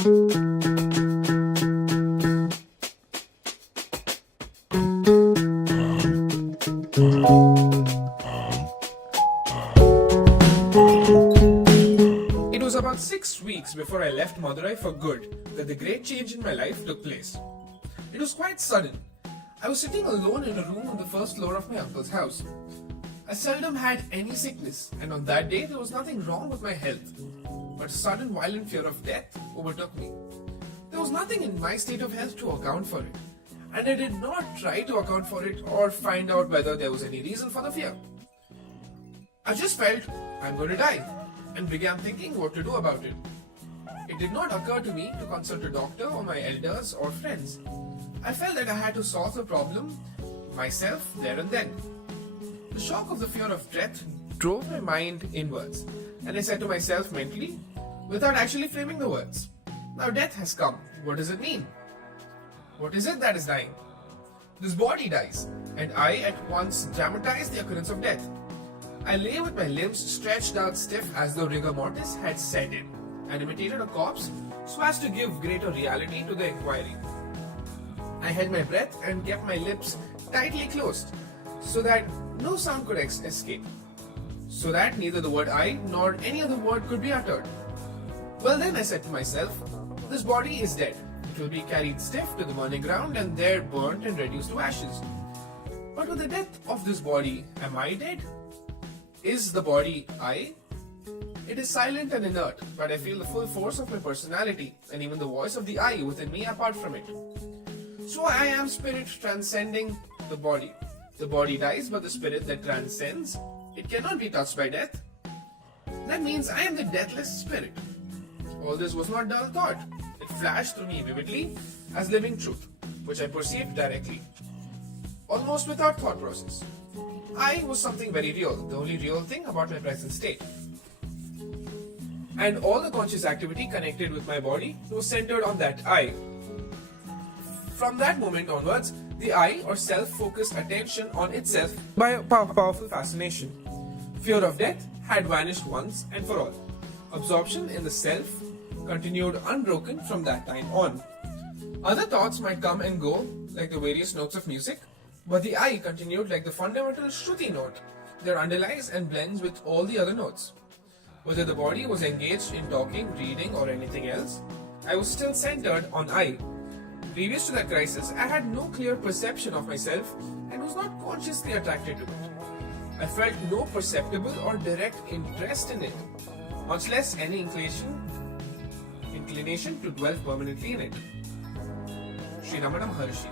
It was about 6 weeks before I left Madurai for good that the great change in my life took place. It was quite sudden. I was sitting alone in a room on the first floor of my uncle's house. I seldom had any sickness, and on that day there was nothing wrong with my health. But a sudden violent fear of death overtook me. There was nothing in my state of health to account for it, and I did not try to account for it or find out whether there was any reason for the fear. I just felt I'm going to die and began thinking what to do about it. It did not occur to me to consult a doctor or my elders or friends. I felt that I had to solve the problem myself there and then. The shock of the fear of death drove my mind inwards, and I said to myself mentally, without actually framing the words, now death has come. What does it mean? What is it that is dying? This body dies, and I at once dramatized the occurrence of death. I lay with my limbs stretched out stiff as though rigor mortis had set in, and imitated a corpse so as to give greater reality to the inquiry. I held my breath and kept my lips tightly closed so that no sound could escape, so that neither the word I nor any other word could be uttered. Well then, I said to myself, this body is dead. It will be carried stiff to the burning ground and there burnt and reduced to ashes. But with the death of this body, am I dead? Is the body I? It is silent and inert, but I feel the full force of my personality and even the voice of the I within me apart from it. So I am spirit transcending the body. The body dies, but the spirit that transcends, it cannot be touched by death. That means I am the deathless spirit. All this was not dull thought. It flashed through me vividly as living truth, which I perceived directly, almost without thought process. I was something very real, the only real thing about my present state. And all the conscious activity connected with my body was centered on that I. From that moment onwards, the I or self-focused attention on itself by a powerful fascination. Fear of death had vanished once and for all. Absorption in the self continued unbroken from that time on. Other thoughts might come and go like the various notes of music, but the I continued like the fundamental Shruti note that underlies and blends with all the other notes. Whether the body was engaged in talking, reading or anything else, I was still centered on I. Previous to that crisis, I had no clear perception of myself and was not consciously attracted to it. I felt no perceptible or direct interest in it, much less any inclination to dwell permanently in it. Ramana Maharishi.